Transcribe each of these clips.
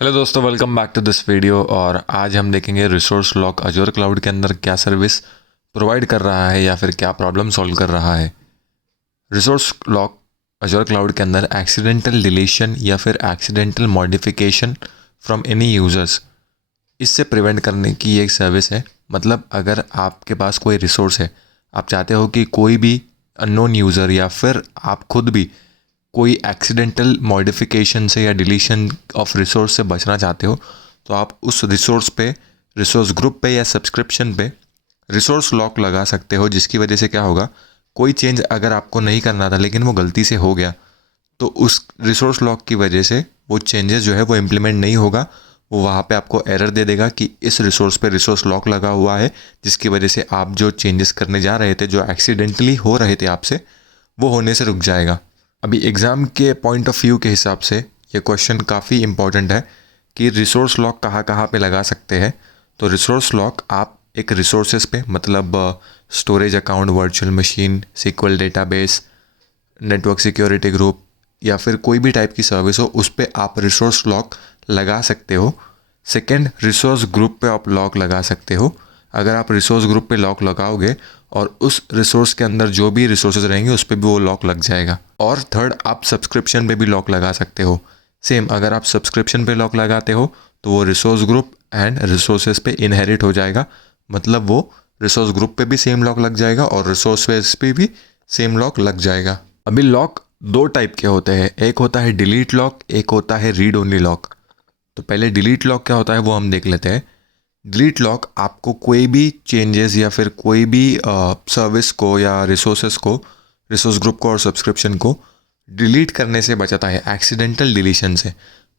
Hello दोस्तों, welcome back to this video. और आज हम देखेंगे रिसोर्स लॉक अजूर क्लाउड के अंदर क्या सर्विस प्रोवाइड कर रहा है या फिर क्या प्रॉब्लम सॉल्व कर रहा है। रिसोर्स लॉक अजूर क्लाउड के अंदर एक्सीडेंटल डिलीशन या फिर accidental modification from any users, इससे प्रिवेंट करने की एक सर्विस है। मतलब अगर आपके पास कोई रिसोर्स है, आप चाहते हो कि कोई भी अननोन यूज़र या फिर आप खुद भी कोई एक्सीडेंटल मॉडिफिकेशन से या डिलीशन ऑफ रिसोर्स से बचना चाहते हो, तो आप उस रिसोर्स पे, रिसोर्स ग्रुप पे या सब्सक्रिप्शन पे रिसोर्स लॉक लगा सकते हो। जिसकी वजह से क्या होगा, कोई चेंज अगर आपको नहीं करना था लेकिन वो गलती से हो गया, तो उस रिसोर्स लॉक की वजह से वो चेंजेस जो है वो इम्प्लीमेंट नहीं होगा। वो वहाँ पे आपको एरर दे देगा कि इस रिसोर्स पे रिसोर्स लॉक लगा हुआ है, जिसकी वजह से आप जो चेंजेस करने जा रहे थे, जो एक्सीडेंटली हो रहे थे आपसे, वो होने से रुक जाएगा। अभी एग्ज़ाम के पॉइंट ऑफ व्यू के हिसाब से ये क्वेश्चन काफ़ी इंपॉर्टेंट है कि रिसोर्स लॉक कहाँ कहाँ पे लगा सकते हैं। तो रिसोर्स लॉक आप एक रिसोर्सेज पे, मतलब storage account, virtual machine, SQL database, network security group या फिर कोई भी टाइप की सर्विस हो, उस पर आप रिसोर्स लॉक लगा सकते हो। सेकेंड, रिसोर्स ग्रुप पे आप लॉक लगा सकते हो। अगर आप रिसोर्स ग्रुप पे लॉक लगाओगे और उस रिसोर्स के अंदर जो भी रिसोर्सेज रहेंगे उस पर भी वो लॉक लग जाएगा। और थर्ड, आप सब्सक्रिप्शन पे भी लॉक लगा सकते हो। सेम, अगर आप सब्सक्रिप्शन पे लॉक लगाते हो तो वो रिसोर्स ग्रुप एंड रिसोर्सेज पे इनहेरिट हो जाएगा। मतलब वो रिसोर्स ग्रुप पे भी सेम लॉक लग जाएगा और रिसोर्सेज पे भी सेम लॉक लग जाएगा। अभी लॉक दो टाइप के होते हैं, एक होता है डिलीट लॉक, एक होता है रीड ओनली लॉक। तो पहले डिलीट लॉक क्या होता है वो हम देख लेते हैं। डिलीट लॉक आपको कोई भी चेंजेस या फिर कोई भी सर्विस को या रिसोर्सेस को, रिसोर्स ग्रुप को और सब्सक्रिप्शन को डिलीट करने से बचाता है, एक्सीडेंटल डिलीशन से।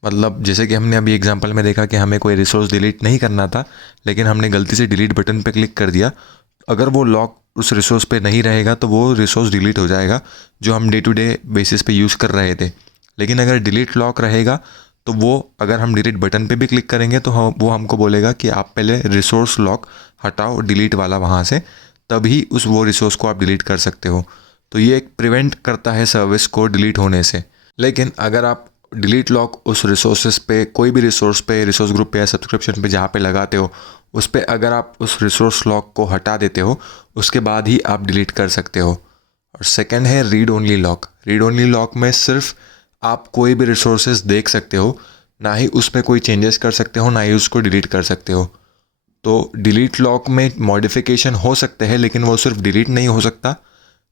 मतलब जैसे कि हमने अभी एग्जांपल में देखा कि हमें कोई रिसोर्स डिलीट नहीं करना था लेकिन हमने गलती से डिलीट बटन पर क्लिक कर दिया। अगर वो लॉक उस रिसोर्स पे नहीं रहेगा तो वो रिसोर्स डिलीट हो जाएगा जो हम डे टू डे बेसिस पे यूज़ कर रहे थे। लेकिन अगर डिलीट लॉक रहेगा तो वो, अगर हम डिलीट बटन पे भी क्लिक करेंगे तो वो हमको बोलेगा कि आप पहले रिसोर्स लॉक हटाओ डिलीट वाला वहाँ से, तभी उस वो रिसोर्स को आप डिलीट कर सकते हो। तो ये एक प्रिवेंट करता है सर्विस को डिलीट होने से। लेकिन अगर आप डिलीट लॉक उस रिसोर्सेज पे, कोई भी रिसोर्स पे, रिसोर्स ग्रुप पे या सब्सक्रिप्शन पे जहाँ पे लगाते हो, उस पर अगर आप उस रिसोर्स लॉक को हटा देते हो उसके बाद ही आप डिलीट कर सकते हो। और सेकंड है read only lock. Read only lock में सिर्फ आप कोई भी रिसोर्सेज देख सकते हो, ना ही उसमें कोई चेंजेस कर सकते हो, ना ही उसको डिलीट कर सकते हो। तो डिलीट लॉक में मॉडिफिकेशन हो सकते हैं लेकिन वो सिर्फ डिलीट नहीं हो सकता,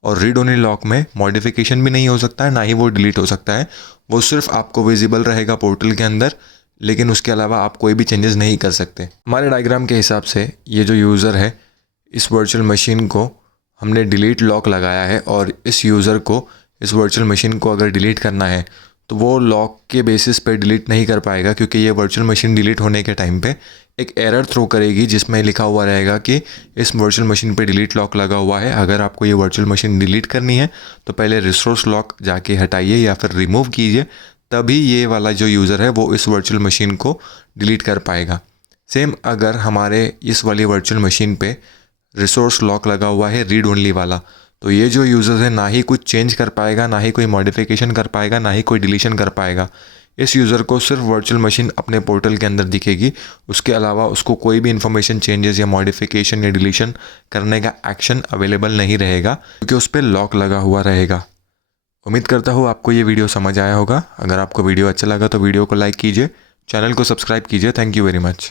और रीड ओनली लॉक में मॉडिफिकेशन भी नहीं हो सकता है, ना ही वो डिलीट हो सकता है। वो सिर्फ आपको विजिबल रहेगा पोर्टल के अंदर, लेकिन उसके अलावा आप कोई भी चेंजेस नहीं कर सकते। हमारे डायग्राम के हिसाब से ये जो यूज़र है, इस वर्चुअल मशीन को हमने डिलीट लॉक लगाया है, और इस यूज़र को, इस वर्चुअल मशीन को अगर डिलीट करना है तो वो लॉक के बेसिस पे डिलीट नहीं कर पाएगा, क्योंकि ये वर्चुअल मशीन डिलीट होने के टाइम पे एक एरर थ्रो करेगी जिसमें लिखा हुआ रहेगा कि इस वर्चुअल मशीन पे डिलीट लॉक लगा हुआ है। अगर आपको ये वर्चुअल मशीन डिलीट करनी है तो पहले रिसोर्स लॉक जाके हटाइए या फिर रिमूव कीजिए, तभी ये वाला जो यूज़र है वो इस वर्चुअल मशीन को डिलीट कर पाएगा। सेम, अगर हमारे इस वाली वर्चुअल मशीन पे रिसोर्स लॉक लगा हुआ है रीड ओनली वाला, तो ये जो यूज़र है ना ही कुछ चेंज कर पाएगा, ना ही कोई मॉडिफिकेशन कर पाएगा, ना ही कोई डिलीशन कर पाएगा। इस यूज़र को सिर्फ वर्चुअल मशीन अपने पोर्टल के अंदर दिखेगी, उसके अलावा उसको कोई भी इन्फॉर्मेशन चेंजेस या मॉडिफिकेशन या डिलीशन करने का एक्शन अवेलेबल नहीं रहेगा, क्योंकि उस पर लॉक लगा हुआ रहेगा। उम्मीद करता हूँ आपको ये वीडियो समझ आया होगा। अगर आपको वीडियो अच्छा लगा तो वीडियो को लाइक कीजिए, चैनल को सब्सक्राइब कीजिए। Thank you very much.